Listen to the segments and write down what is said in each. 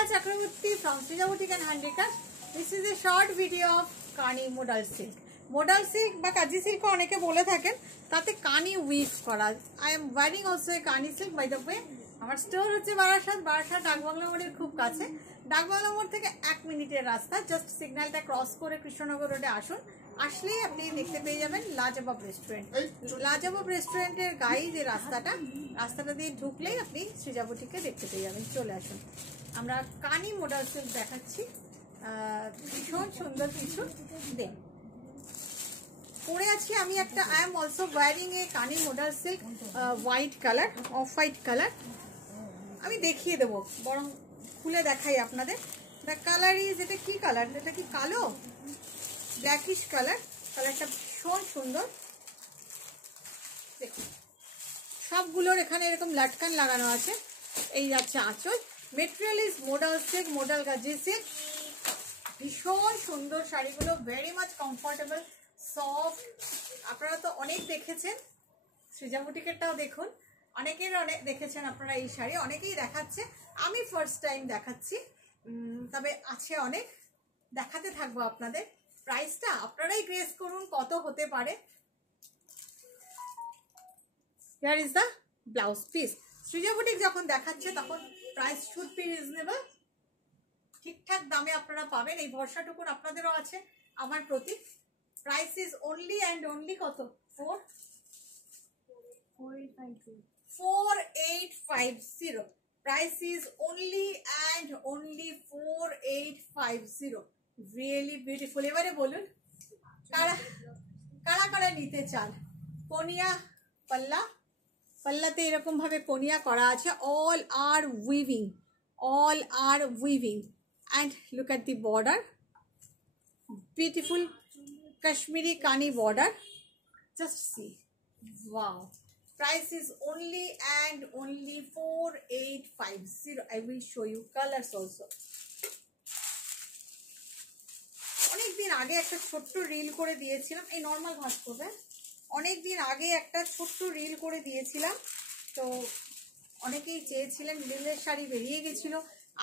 Priyanka Chakraborty from Srija Boutique and Handicraft. This is a short video of Kani modal silk. Modal silk বা Kazi silk অনেকে বলে থাকেন, তাতে কানি we've করা। I am wearing also a Kani silk by the way. আমার store হচ্ছে বারাসাত ডাকবাংলা মোড়ের খুব কাছে। ডাকবাংলা মোড় থেকে 1 মিনিটের রাস্তা, জাস্ট সিগন্যালটা ক্রস করে কৃষ্ণনগর রোডে আসুন। আসলেই আপনি দেখতে পেয়ে যাবেন লাজবাব রেস্টুরেন্ট। লাজবাব রেস্টুরেন্টের গায়ে যে রাস্তাটা দিয়ে ঢুকলেই আপনি সৃজা বুটিককে দেখতে পেয়ে যাবেন। চলে আসুন, আমরা কানি মডেল সিল্ক দেখাচ্ছি। ভীষণ সুন্দর কিছু দেন পরে আছি আমি একটা। I am also wearing a কানি model silk white colour, off white colour. আমি দেখিয়ে দেবো, বরং খুলে দেখাই আপনাদের। দ্য কালার ইজ, এটা কি কালার? এটা কি কালো? Blackish colour. কালারটা ভীষণ সুন্দর। দেখুন সবগুলোর এখানে এরকম লাটকান লাগানো আছে। এই যাচ্ছে আঁচল। Material is modal silk, modal Gazi silk. ভীষণ সুন্দর শাড়িগুলো, ভেরি মাচ কমফোর্টেবল, সফট। আপনারা তো অনেক দেখেছেন, সৃজা বুটিকেরটাও দেখুন। অনেকের অনেক দেখেছেন আপনারা এই শাড়ি, অনেকেই দেখাচ্ছে। আমি ফার্স্ট টাইম দেখাচ্ছি, তবে আছে অনেক, দেখাতে থাকবো আপনাদের। প্রাইসটা আপনারাই গেস করুন কত হতে পারে। Here is the blouse piece. Srija boutique যখন দেখাচ্ছে তখন প্রাইস শুড বি রিজনেবল, ঠিকঠাক দামে আপনারা পাবেন, এই ভরসাটুকুন আপনাদেরও আছে আমার প্রতি। Price is only and only কত? 4850। Price is only and only 4850। Really beautiful. এবারে বলুন কারা কারা কারা নিতে চান? কোনিয়া পাল্লা, পাল্লাতে এরকম ভাবে কোনিয়া করা আছে। All are weaving, all are weaving, and look at the border, beautiful Kashmiri Kani border. Just see, wow. Price is only and only 4850. I will show you colors also. অনেক দিন আগে একটা ছোট্ট রিল করে দিয়েছিলাম, এই নর্মাল ভাঁজ করবে। অনেক দিন আগে একটা ছোট্ট রিল করে দিয়েছিলাম, তো অনেকেই চেয়েছিলেন। রিলের শাড়ি বেরিয়ে গেছিল,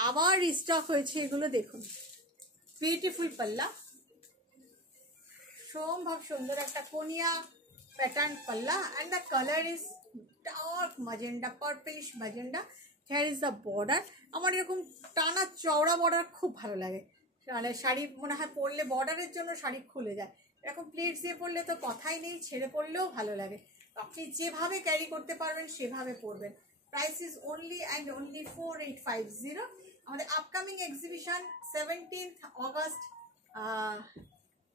আবার রিস্টক হয়েছে। এগুলো দেখুন, বিউটিফুল পাল্লা, সম্ভব সুন্দর একটা কোনিয়া প্যাটার্ন পাল্লা। And the colour is dark magenta, purplish magenta. Here is the border. আমার এরকম টানা চওড়া বর্ডার খুব ভালো লাগে। মানে শাড়ি মনে হয় পরলে বর্ডারের জন্য শাড়ি খুলে যায়। এরকম প্লেটস দিয়ে পরলে তো কথাই নেই, ছেড়ে পরলেও ভালো লাগে। আপনি যেভাবে ক্যারি করতে পারবেন সেভাবে পরবেন। Price is only and only 4850. আমাদের upcoming exhibition 17th August,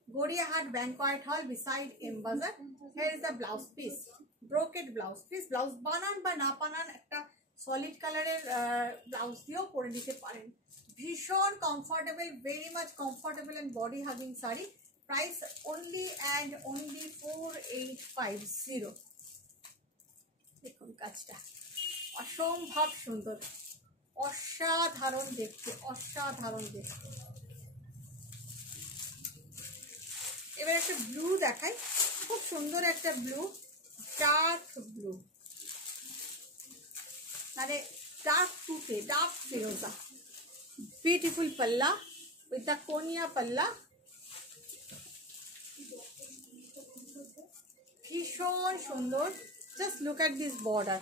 Gariahat banquet hall beside M Bazaar. Here is the blouse piece, brocade blouse piece. Blouse বানান বা না বানান একটা সলিড কালারের ব্লাউজ দিয়েও পরে নিতে পারেন। ভীষণ comfortable, very much comfortable and body hugging sari. Price only and only 4850। দেখুন কাজটা অসম্ভব সুন্দর, অসাধারণ দেখতে, অসাধারণ দেখতে। এবার একটা ব্লু দেখাই, খুব সুন্দর একটা ব্লু, ডার্ক ব্লু, মানে ডার্ক টুটে, ডার্ক ফিরোজা। বিউটিফুল পাল্লা উইথ দ্য কোনিয়া পাল্লা। ভীষণ সুন্দর। Just look at this border,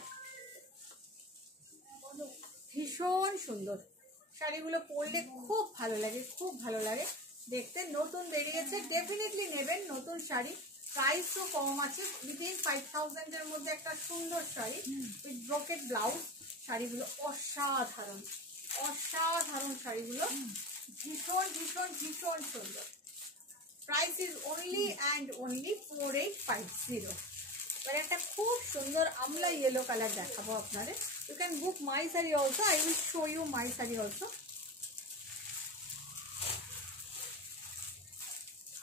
ভীষণ সুন্দর। শাড়িগুলো পরলে খুব ভালো লাগে, খুব ভালো লাগে দেখতে। নতুন বেরিয়েছে, ডেফিনেটলি নেবেন নতুন শাড়ি। প্রাইসও কম আছে, উইদিন 5000 এর মধ্যে একটা সুন্দর শাড়ি উইথ ব্রোকেড ব্লাউজ। শাড়িগুলো অসাধারণ, অসাধারণ শাড়িগুলো, ভীষণ ভীষণ ভীষণ সুন্দর। Price is only and only 4850। এবার একটা খুব সুন্দর আমলা ইয়েলো কালার দেখাবো আপনাদের। You can book my saree also. I will show you my saree also.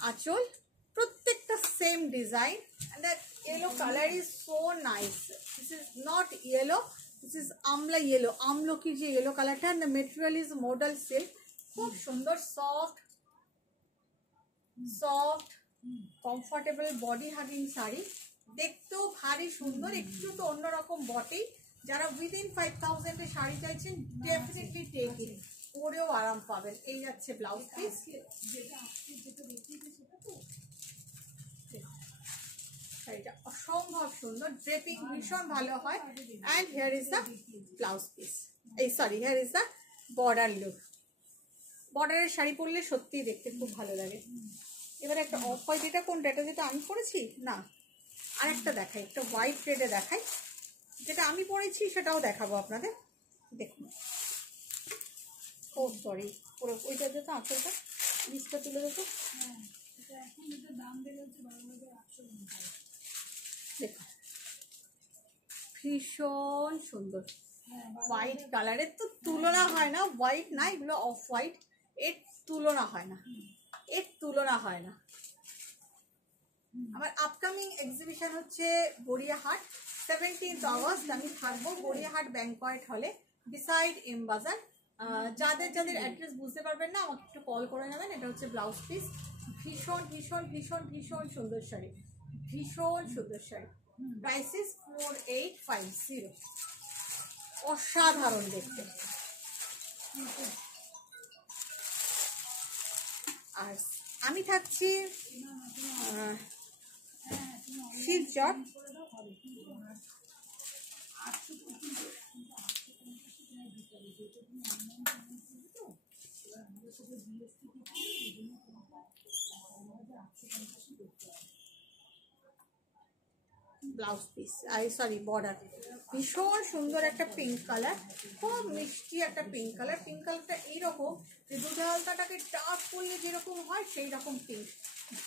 Achol, প্রত্যেকটা same design. and the yellow color is so nice. This is not yellow, this is Amla yellow, আমলকির যে yellow কালারটা। and the material is modal silk, খুব সুন্দর, soft soft comfortable body hugging sari. দেখতেও ভারী সুন্দর, একটু তো অন্যরকম বটেই। যারা উইদিন 5000 এ শাড়ি চাইছেন ডেফিনেটলি টেক ইট। পরে পরলেও আরাম পাবেন। এই যাচ্ছে ব্লাউজ পিস, শাড়িটা অসম্ভব সুন্দর, ড্রেপিং ভীষণ ভালো হয়। And here is the blouse piece, এই sorry here is the border look. বর্ডারের শাড়ি পরলে সত্যিই দেখতে খুব ভালো লাগে। এবার একটা অফ হোয়াইট, এটা কোনটা, এটা যেটা আমি পরেছি না, আরেকটা দেখাই, একটা হোয়াইট রেডে দেখাই, যেটা আমি পরেছি সেটাও দেখাবো আপনাদের। দেখুন, ও সরি, পুরো ওইটা যেত আঁচলটা, নিচটা তুলে যেত। দেখুন ভীষণ সুন্দর, হোয়াইট কালারের তো তুলনা হয় না, হোয়াইট না, এগুলো অফ হোয়াইট, এর তুলনা হয় না, এর তুলনা হয় না। আমার আপকামিং এক্সিবিশন হচ্ছে গড়িয়াহাট, 17th অগস্ট আমি থাকবো গড়িয়াহাট ব্যাংকোয়েট হলে, বিসাইড এম বাজার। যাদের যাদের অ্যাড্রেস বুঝতে পারবেন না আমাকে একটু কল করে নেবেন। এটা হচ্ছে ব্লাউজ পিস, ভীষণ ভীষণ ভীষণ ভীষণ সুন্দর শাড়ি, ভীষণ সুন্দর শাড়ি। প্রাইসিস 4850, অসাধারণ দেখতে। আর আমি থাকছি Silchar, blouse piece, sorry border, ভীষণ সুন্দর একটা পিঙ্ক কালার, খুব মিষ্টি একটা পিঙ্ক কালার। পিঙ্ক কালারটা এইরকম যে দুধে হালকাটাকে ডার্ক করলে যেরকম হয় সেই রকম পিঙ্ক,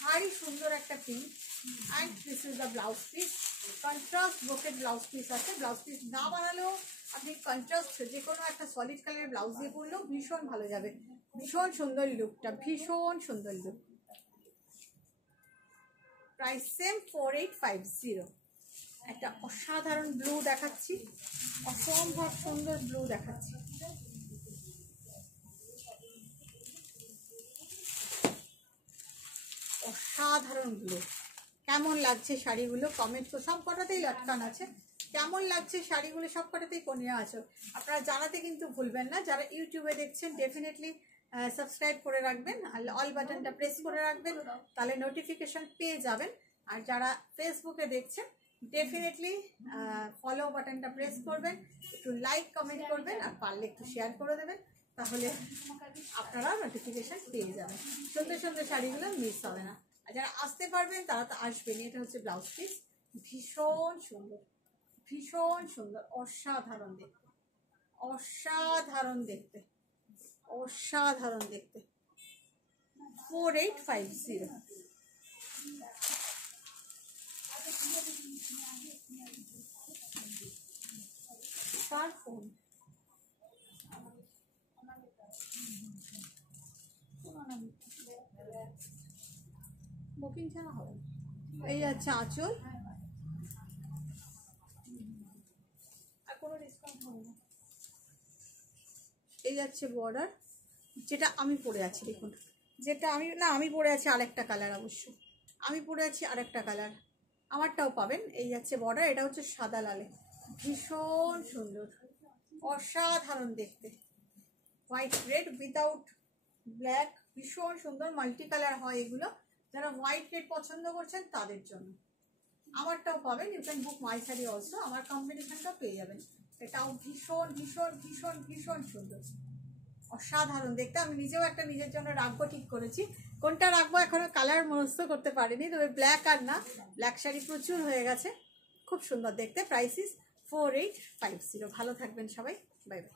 ভারী সুন্দর একটা pink. And this is the blouse piece, contrast brocade blouse piece আছে। ব্লাউজ পিস না বানালেও আপনি কন্ট্রাস্ট যে কোনো একটা সলিড কালারের ব্লাউজ দিয়ে পরলেও ভীষণ ভালো যাবে। ভীষণ সুন্দর লুকটা, ভীষণ সুন্দর লুক। Price same 4850। একটা অসাধারণ ব্লু দেখাচ্ছি, অসম্ভব সুন্দর ব্লু দেখাচ্ছি। অসাধারণ ব্লু। কেমন লাগছে শাড়িগুলো কমেন্ট তো, সব কটাতেই লটকান আছে। কেমন লাগছে শাড়িগুলো সব কটাতেই কনিয়া আছে, আপনারা জানাতে কিন্তু ভুলবেন না। যারা ইউটিউবে দেখছেন ডেফিনেটলি সাবস্ক্রাইব করে রাখবেন, আর অল বাটনটা প্রেস করে রাখবেন, তাহলে নোটিফিকেশন পেয়ে যাবেন। আর যারা ফেসবুকে দেখছেন ডেফিনেটলি ফলো বাটনটা প্রেস করবেন, একটু লাইক কমেন্ট করবেন, আর পারলে একটু শেয়ার করে দেবেন, তাহলে আপনারা নোটিফিকেশন পেয়ে যাবেন। সুন্দর সুন্দর শাড়িগুলো মিস হবে না। আর যারা আসতে পারবেন তারা তো আসবেন। এটা হচ্ছে ব্লাউজ পিস, ভীষণ সুন্দর, ভীষণ সুন্দর, অসাধারণ দেখতে, অসাধারণ দেখতে, অসাধারণ দেখতে। 4850। কার ফোন? বুকিং ছাড়া হবে। এই যাচ্ছে আঁচল, আর কোনো ডিসকাউন্ট হবে না। এই যাচ্ছে বর্ডার, যেটা আমি পরে আছি দেখুন, যেটা আমি পরে আছি আরেকটা কালার, অবশ্য আমি পরে আছি আরেকটা কালার, আমারটাও পাবেন। এই যাচ্ছে বর্ডার, এটা হচ্ছে সাদা লালে, ভীষণ সুন্দর, অসাধারণ দেখতে। হোয়াইট রেড উইদাউট ব্ল্যাক, ভীষণ সুন্দর, মাল্টি কালার হয় এগুলো। যারা হোয়াইট রেড পছন্দ করছেন তাদের জন্য আমারটাও পাবেন। You can book my sari also, আমার কম্বিনেশনটাও পেয়ে যাবেন। এটাও ভীষণ ভীষণ ভীষণ ভীষণ সুন্দর, অসাধারণ দেখতে। আমি নিজেও একটা নিজের জন্য রাখবো ঠিক করেছি, কোনটা রাখবো এখনো কালার মনস্থ করতে পারিনি, তবে ব্ল্যাক আর না, ব্ল্যাক শাড়ি প্রচুর হয়ে গেছে, খুব সুন্দর দেখতে। প্রাইসিস 4850। ভালো থাকবেন সবাই, বাই বাই।